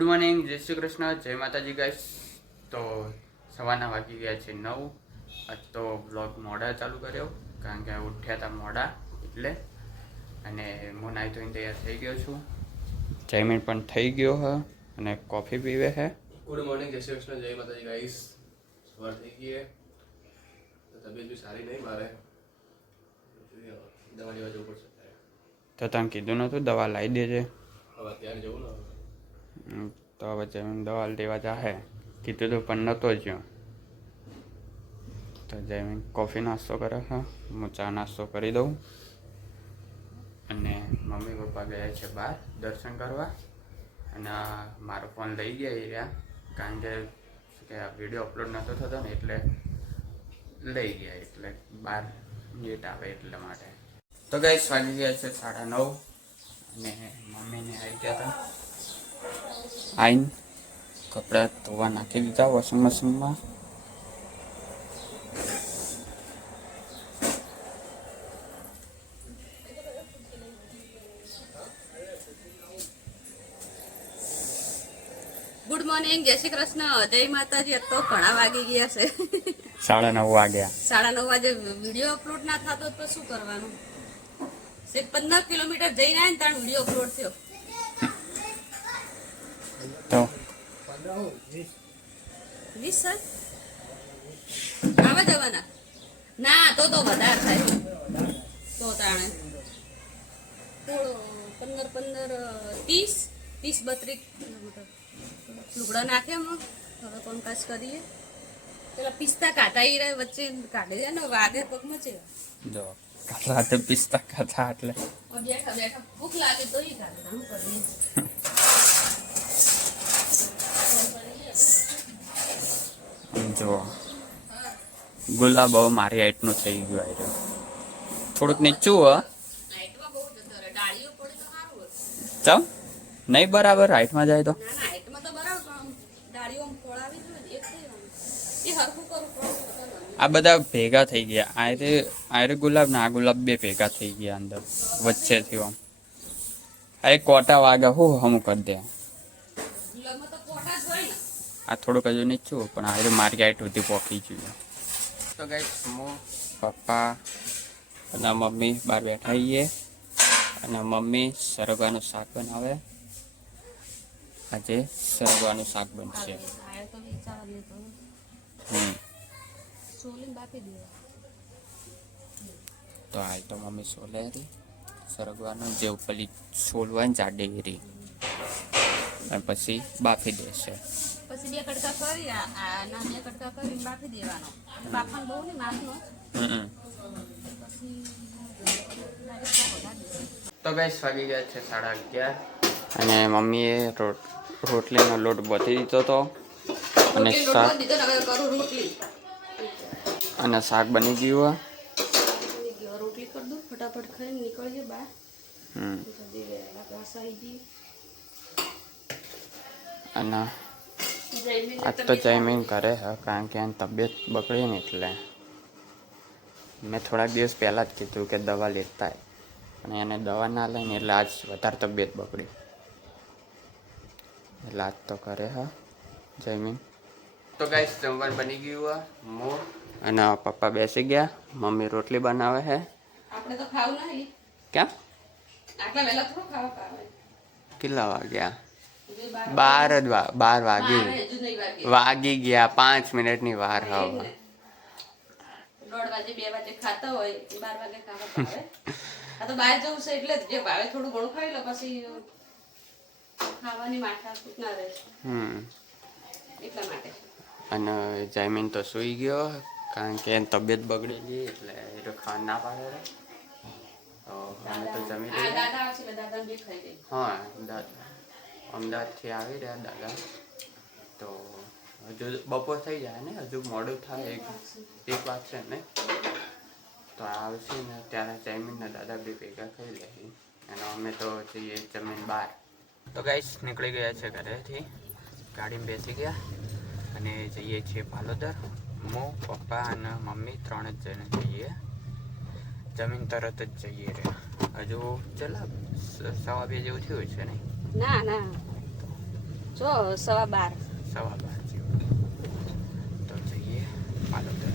Good morning, જય શ્રી કૃષ્ણ, જય માતાજી ગાઈસ. તો સવારના વાગી ગયા છે 9. આજ તો બ્લોગ મોડા ચાલુ કર્યો કારણ કે ઉઠ્યા હતા મોડા એટલે. અને હું નાહી ધોઈને તૈયાર થઈ ગયો છું. જયમીન પણ થઈ ગયો હ અને કોફી પીવે છે. ગુડ મોર્નિંગ, જય શ્રી કૃષ્ણ, જય માતાજી ગાઈસ. સવાર થઈ ગઈ છે તો તબિયત બી સારી નહીં મારે, દવા લેવા જવું પડશે અત્યારે. તો તમે કીધું નહોતું દવા લાવી દેજે. હવે અત્યારે જવું ને તો હવે જમીન દવા લેવા જાહે કીધું તો પણ નહોતો જ્યો. તો જમીન કોફી નાસ્તો કરે છે, હું ચા નાસ્તો કરી દઉં. અને મમ્મી પપ્પા ગયા છે બહાર દર્શન કરવા. અને મારો ફોન લઈ ગયા એ રહ્યા કારણ કે શું કે વિડીયો અપલોડ નહોતો થતો ને એટલે લઈ ગયા, એટલે બહાર લેટ આવે એટલા માટે. તો ગાઈસ વાગી ગયા છે 9:30 અને મમ્મીને આવી ગયા હતા. આઈને કપડાં ધોવા નાખી દીધા વોશિંગ મશીનમાં. ગુડ મોર્નિંગ, જય શ્રી કૃષ્ણ, જય માતાજી. તો ઘણા વાગી ગયા છે 9:30 વાગ્યા. 9:30 વાગે વિડીયો અપલોડ ના થતો તો શું કરવાનું? 15 કિલોમીટર જઈને આવીને ત્યાં વિડીયો અપલોડ થયો. તો 20 સર આવા જવાના ના તો વધારે થાય તો તાણે થોડો 15 30 કિલોમીટર લુગડા નાખે એમાં હવે કોમકાજ કરીએ. પેલા પિસ્તા કાઢા ઈ રહે વચ્ચે કાઢી દે ને વાગે પગમાં છે. જો રાતે પિસ્તા ખાતા એટલે બેઠા બેઠા ભૂખ લાગે તો ઈ કાઢે શું કરીએ. જો ગુલાબ હવે મારી હાઈટનું થઈ ગયું આ રહ્યું. થોડુંક નીચું હ નાઈટમાં બહુ જતો રહે, ડાળીઓ પડી તો સારું હોય. ચમ નહીં બરાબર હાઈટમાં જાય તો. ના નાઈટમાં તો બરાબર પણ ડાળીઓ આમ ખોળાવી જોઈએ ને, એક થઈ એ હરખું કરું પણ આ બધા ભેગા થઈ ગયા. આયરે ગુલાબ ને આ ગુલાબ બે ભેગા થઈ ગયા અંદર વચ્ચેથી. આમ આ એક કોટા વાગ્યા હું હમું કરી દે. ગુલાબમાં તો કોટા જ હોય ને. આ થોડુંક હજુ નીચું પણ આયરે મારી હાઈટ સુધી પહોંચી ગયું. તો ગાઈસ હું પપ્પા અને મમ્મી બહાર બેઠા છીએ અને મમ્મી સરગવાનું શાક બનાવે. આજે સરગવાનું શાક બનશે. આયો તો વિચાર લેતો સોલીને બાફી દેવા. તો હાલ તો મમ્મી સોલે હતી સરગવાનું, જે ઉપરલી સોલવાની જાડી રહી અને પછી બાફી દેશે. પછી 2 કટકા કરી ના 2 કટકા કરીને બાફી દેવાનો. બાફવાનું બહુ નહીં માપનો. પછી તો ગાઈસ વાગી ગયા છે 11:30 અને મમ્મીએ રોટલીનો લોટ બાંધી દીધો હતો અને શાક બની ગયું. રોટલી કરી દઉં ફટાફટ ખાઈને નીકળીએ બહાર. અને આજ તો જયમીન કરે છે કારણ કે એની તબિયત બગડી ને એટલે મેં થોડાક દિવસ પહેલાં જ કીધું કે દવા લેતા પણ એને દવા ના લઈને એટલે આજ વધારે તબિયત બગડી એટલે આજ તો કરે હા જયમીન. તો ગાઈસ જમવાનું બની ગયું હું અને પપ્પા બેસી ગયા. મમ્મી રોટલી બનાવે છે. આપણે તો ખાવું નહીં. કેમ? આટલા વહેલા થોડું ખાવા પાવે. કેટલા વાગ્યા? 12 વાગી ગયા. 5 મિનિટની વાર હવે. 1:30 વાગે 2 વાગે ખાતા હોય 12 વાગે ખાવા પાવે. આ તો બહાર જવું છે એટલે જે ભાવે થોડું ઘણું ખાઈ લો પછી ખાવાની માથાકૂટ ના રહે એટલા માટે. અને જયમીન તો સૂઈ ગયો કારણ કે એની તબિયત બગડેલી એટલે એ તો ખાવા ના પાડે. તો અમે તો જમી લઈએ. દાદા આવશે એટલે દાદા બે ખાઈ દે. હા દાદા અમદાવાદથી આવી રહ્યા દાદા. તો હજુ બપોર થઈ જાય ને, હજુ મોડું થાય એક વાત છે ને. તો આવશે ને ત્યારે જયમીનના દાદા બે ભેગા ખાઈ લે અને અમે તો જઈએ જમીન બહાર. તો ગાઈસ નીકળી ગયા છે ઘરેથી, ગાડીમાં બેસી ગયા અને જઈએ છીએ પાલોદર. હું પપ્પા અને મમ્મી 3 જ જણે જઈએ. જમીન તરત જ જઈએ રહ્યા. હજુ ચલા 2:15 જેવું થયું છે નહીં? ના ના જો 12:15. 12:15 જેવું. તો જઈએ પાલોદર.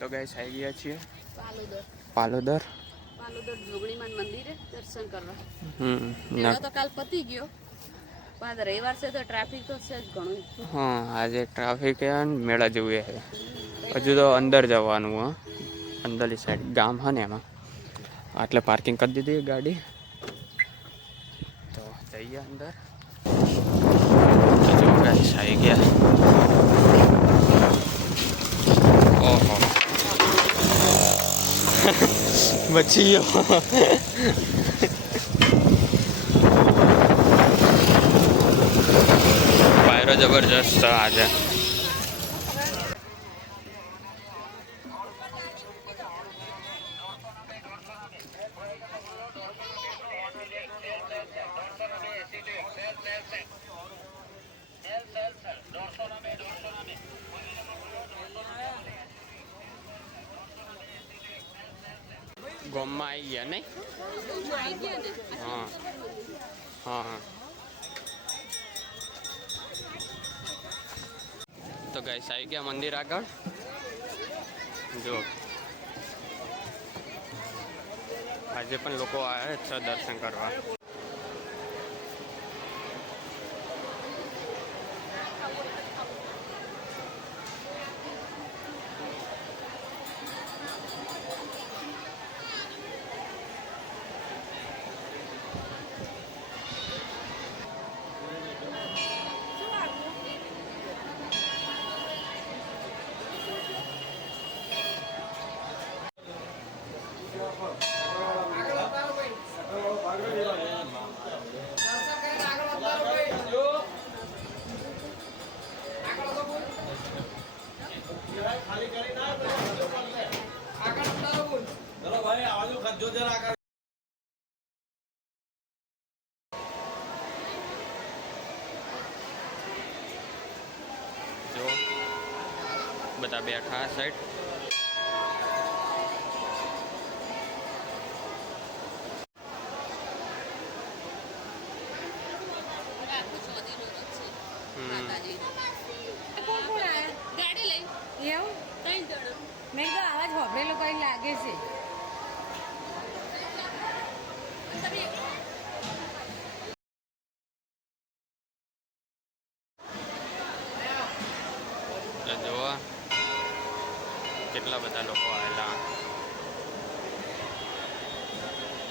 તો ગાઈસ આવી ગયા છીએ પાલોદર. જોગણીમાન મંદિરે દર્શન કરવા. હમ મેળો તો કાલ પતી ગયો, પણ રવિવાર છે તો ટ્રાફિક તો છે જ ઘણું. હા, આજે ટ્રાફિક મેળા જેવું છે. હજુ તો અંદર જવાનું હા, અંદરની સાઈડ ગામ છે ને એમાં, એટલે પાર્કિંગ કરી દીધી ગાડી. તો જઈએ અંદર. તો જો ગાઈસ આવી ગયા. ઓહો બચી ગયો. વાયરો જબરજસ્ત આજે. ગોમમાં આવી ગયા નહીં? હા હા હા. તો ગાઈસ આવી ગયા મંદિર આગળ. જો આજે પણ લોકો આવ્યા છે દર્શન કરવા. જો બધા બેઠા સાઈડ. ગાડી લઈ એવું કઈ જણ મેં તો આવાજ હોભરેલો કઈ લાગે છે. જોવા કેટલા બધા લોકો આવેલા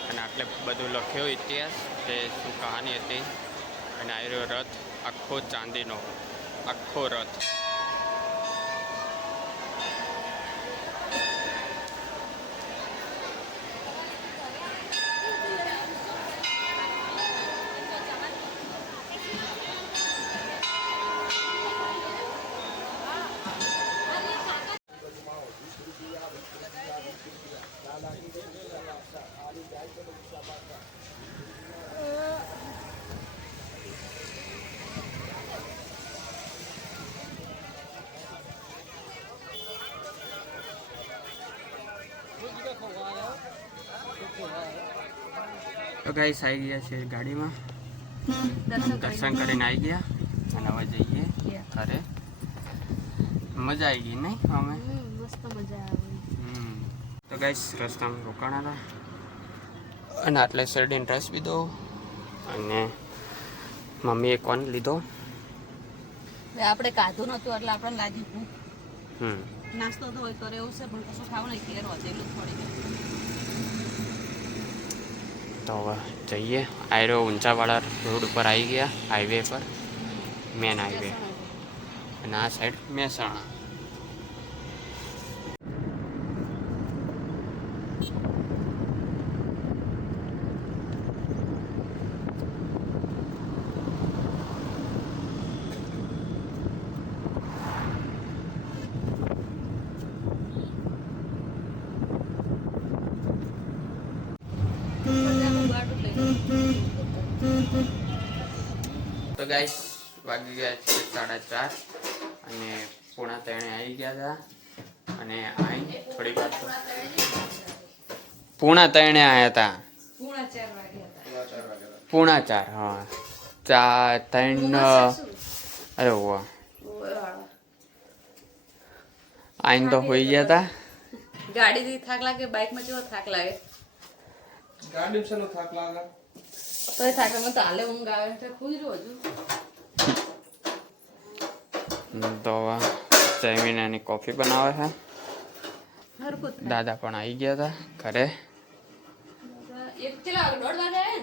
અને આટલે બધું લખ્યો ઇતિહાસ કે શું કહાની હતી. અને આયરો રથ આખો ચાંદીનો, આખો રથ. તો ગાઈસ આવી ગયા છે ગાડીમાં, દર્શન કરીને આવી ગયા અને હવે જઈએ ઘરે. મજા આવી ગઈ નહીં અમે? મસ્ત મજા આવે. તો ગાઈસ રસ્તામાં રોકાણા અને આટલે શેરડીનો રસ પીધો અને મમ્મીએ કોણ લીધો. આપણે કાધું નતું એટલે આપણને લાગી ભૂખ. નાસ્તો તો હોય કરે એવું છે પણ કશું ખાવું નહીં, ઘેર વધેલું થોડી. તો હવે જઈએ. આયરો ઊંચાવાળા રોડ ઉપર આવી ગયા, હાઈવે પર, મેન હાઈવે. અને આ સાઈડ મહેસાણા. તો ગાઈસ વાગી ગયા છે 4:30 અને 2:45 આવી ગયા હતા અને આઈ થોડી વાર તો 3:45 આવ્યા હતા 4:45 હા 3 અરે વાહ આઈને તો હોઈ ગયા હતા. ગાડીથી થાક લાગે, બાઇકમાં જેવો થાક લાગે. ગાડી છે નો થાક લાગે તો એ થાક મને તો હાલે ઊંઘ આવે એટલે ખુઈ રહ્યો હજુ. તો જમીનાની કોફી બનાવે છે. હરખું જ દાદા પણ આવી ગયા હતા ઘરે. એક કેટલા વાગે? 1:30 વાગે આવ્યા ને?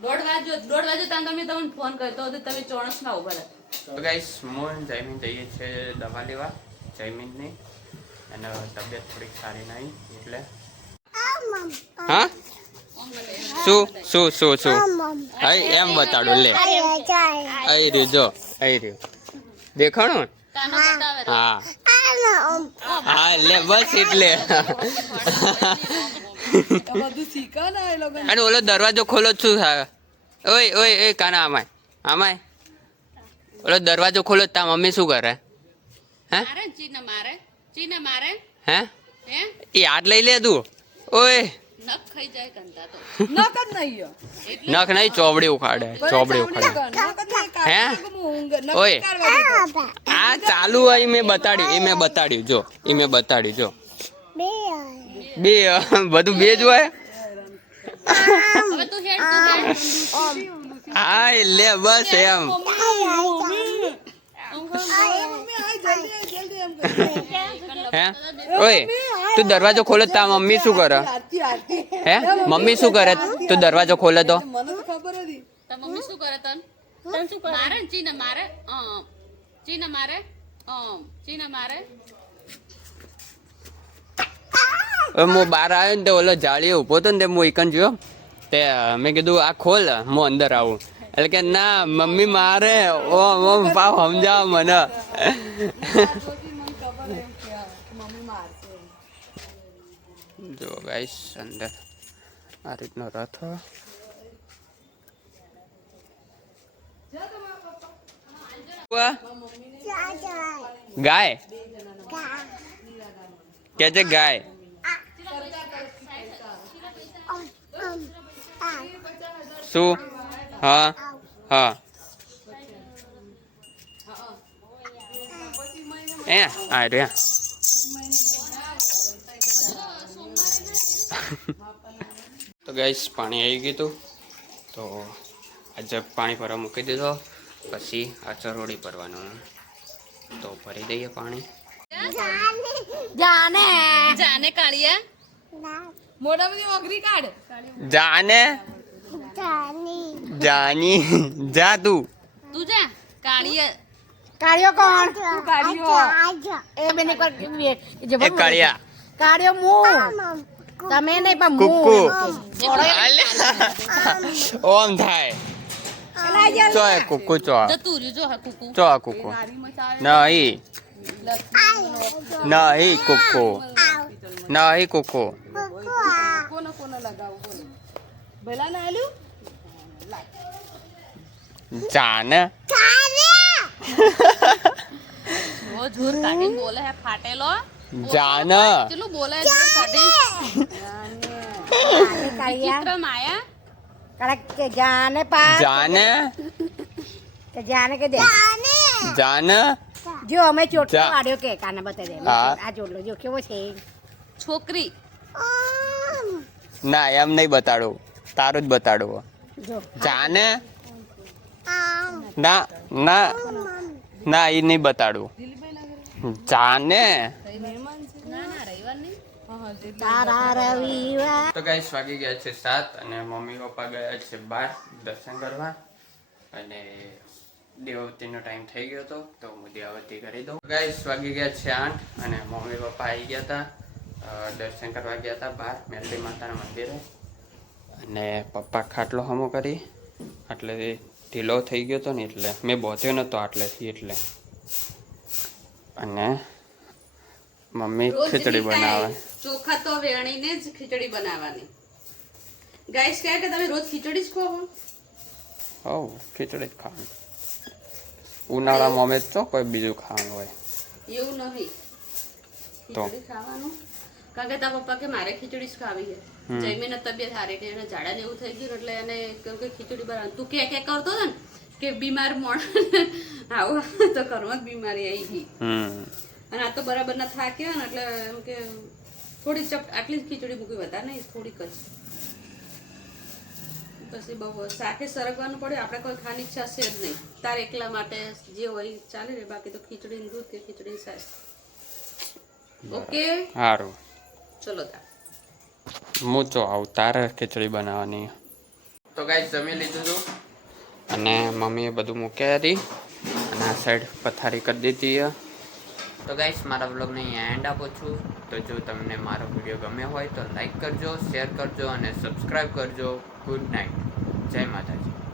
1:30 વાગે તમે ફોન કરતો હતો તમે ચોણસ ના ઉભા રહ્યા. તો ગાઈસ હું જયમીન જઈએ છે દવા લેવા જયમીનની અને તબિયત થોડીક સારી નહીં એટલે. હા શું શું શું શું એમ બતાડું લે અહીં રહ્યું જો અહીં રહ્યું દેખાણું કાનો બતાવે તો. હા હા લે બસ એટલે અને ઓલો દરવાજો ખોલો જ શું થાય ઓય ઓય એ કાના આમાય આમાય ઓલો દરવાજો ખોલો તા મમ્મી શું કરે હે મારે ચીને મારે હે હે એ હાથ લઈ લે તું ઓય નખ ખાઈ જાય કંતા તો. નખ નહીં ચોબડી ઉખાડે ચોબડી ઉખાડે હે ઓય આ ચાલુ હોય એ મેં બતાડ્યું જો એ મેં બતાડ્યું જો બે બધું બે જ હોય હવે તું હેડ હા લે બસ એમ હે ઓય તું દરવાજો ખોલે તા મમ્મી શું કરે હે મમ્મી શું કરે તું દરવાજો ખોલે તો મમ્મી શું કરે તન મારે ને ચીને મારે ચીને મારે ચીને મારે. હું બહાર આવ્યો ને તે ઓલો જાળીએ ઊભો હતો ને તે હું એકન જોયો તે મેં કીધું આ ખોલ હું અંદર આવું એટલે કે ના મમ્મી મારે ઓમ પાવ સમજાવ મને જો ગાઈસ અંદર આ રીતનો રથ ગાય કે છે ગાય શું હા હા એ આ રે તો ગાઈસ પાણી આવી ગયું હતું તો આ જગ પાણી ભરવા મૂકી દીધો પછી આ ચરોડી ભરવાનું તો ભરી દઈએ પાણી જાને કાળિયા મોઢામાંથી ઓગરી કાઢ. જાને જાની જા તું જા કાળિયા કાળિયો કોણ કાળિયો એ બેને પર એ કળિયા કાળિયો હું તમે નહીં પણ કુકુ હું ઓમ થાય ચો એ કુકુ ચો જતું રહ્યું જો હા કુકુ. ચો આ કુકુ નહીં નહીં કુકુ નહીં કુકુ ભલા ના આલ્યું જાને ઓ જોર કાઢીને બોલે હે ફાટેલો જાને ચલો બોલે જોર કાઢી. કાળિયા ચિત્ર માયા કડક કે જાને પા જાને કે જાને કે દે જાને જો અમે ચોટલો જા. કાઢ્યો કે કાના બતાવી દે હા. આ ચોટલો જો કેવો છે છોકરી ના એમ નહીં બતાડું તારું જ બતાડવું જો જાને ના ના ના એ નહીં બતાડવું જાને તારા રવિવાર તો ગાઈસ વાગી ગયા છે 7 અને મમ્મી પપ્પા ગયા છે બહાર દર્શન કરવા અને દેવતીનો ટાઈમ થઈ ગયો હતો તો હું દેવતી કરી દઉં. ગાઈસ વાગી ગયા છે 8 અને મમ્મી પપ્પા આવી ગયા હતા દર્શન કરવા ગયા હતા બહાર મેલડી માતાના મંદિરે અને પપ્પા ખાટલો હમો કરી એટલે ઢીલો થઈ ગયો હતો ને એટલે મેં બોધ્યો નહોતો આટલેથી એટલે અને મમ્મી ખીચડી બનાવે ચોખા તો વેણીને જ ખીચડી બનાવવાની. ગાઈસ કહે કે તમે રોજ ખીચડી જ ખાઓ હવ ખીચડી જ ખાવાનું. ઉનાળામાં અમે તો કોઈ બીજું ખાવાનું હોય. એવું નહીં તો? ખીચડી ખાવાનું કારણ કે તારા પપ્પા કે મારે ખીચડી જ ખાવી છે. જયમીને તબિયત સારી નહીં, એને ઝાડા ને એવું થઈ ગયું ને એટલે એને કેમ કે ખીચડી બનાવ તું કે કરતો હતો ને કે બીમાર મોણ આવું તો ઘરમાં જ બીમારી આવી ગઈ. અને આ તો બરાબર ના થાક્યો ને એટલે એમ કે થોડી આટલી જ ખીચડી મૂકી, વધારે નહીં, થોડીક જ. પછી બહુ શાકે સરગવાનું પડ્યું, આપણે કોઈ ખાવાની ઈચ્છા છે જ નહીં. તારે એકલા માટે જે હોય ચાલે ને, બાકી તો ખીચડી ને દૂધ કે ખીચડી સાસ. ઓકે સારું, ચલો તાર હું તો આવું તારે ખીચડી બનાવવાની. તો ગાઈસ જમી લીધું હતું અને મમ્મીએ બધું મૂક્યા હતી અને આ સાઈડ પથારી કરી દીધી. તો ગાઈસ મારા વ્લોગને અહીંયા એન્ડ આપું છું. તો જો તમને મારો વિડીયો ગમ્યો હોય તો લાઈક કરજો, શેર કરજો અને સબસ્ક્રાઈબ કરજો. ગુડ નાઇટ, જય માતાજી.